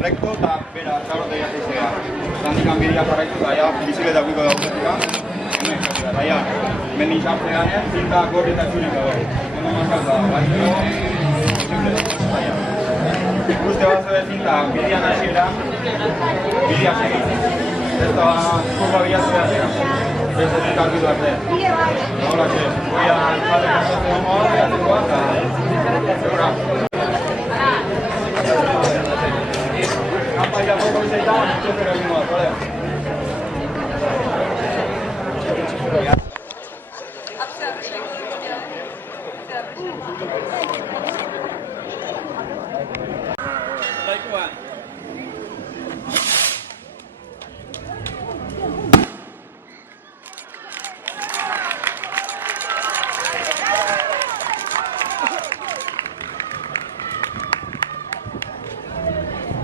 Recto eta bera, txarro deiatu zera. Zandikan bidea jarraitu da, ja, biziketa guiko dauzetika. Baina, mendin txartzean, zinta gorri eta txurik dago. Ondo markatu da, baina, baina. Guzti bat zure zinta, bidean hasiera, bidea segi. Ez da, kurba bilatu behar zera. Ez da zinta argitu arte. Hola, xe, goia, txate kontatzen homoa, behatzeko eta... Segura. Kampa ya poco se está, pero